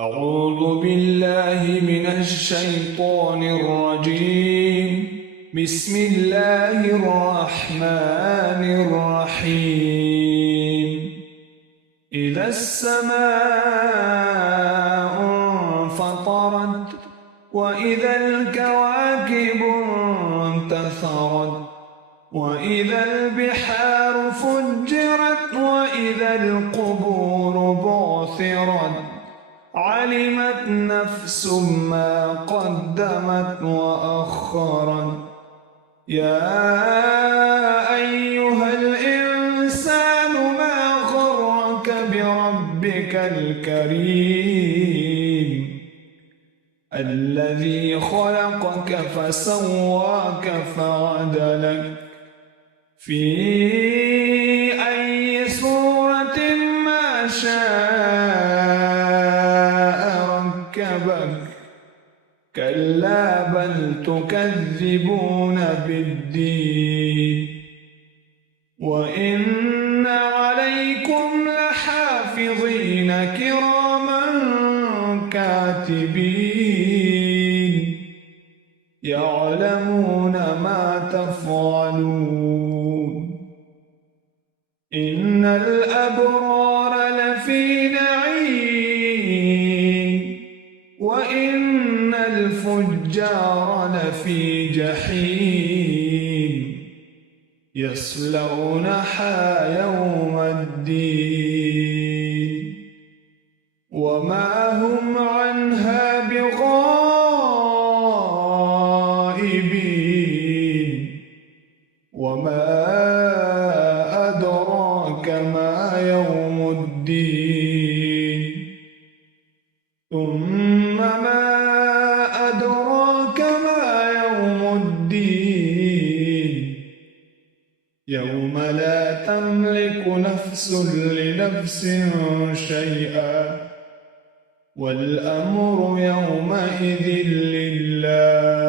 أعوذ بالله من الشيطان الرجيم. بسم الله الرحمن الرحيم. إذا السماء انفطرت وإذا الكواكب انتثرت وإذا البحار فجرت وإذا القبور بعثرت علمت نفس ما قدمت وأخرت. يا أيها الإنسان ما غرك بربك الكريم الذي خلقك فسواك فعدلك في أي صورة ما شاء ركبك. كلا بل تكذبون بالدين وإن عليكم لحافظين كراما كاتبين يعلمون ما تفعلون. إن الأبرار لفي نعيم وإن الفجار لفي جحيم يصلونها يوم الدين وما هم عنها بغائبين. وما أدراك ما يوم الدين ثم ما أدراك ما يوم الدين يوم لا تملك نفس لنفس شيئا والأمر يومئذ لله.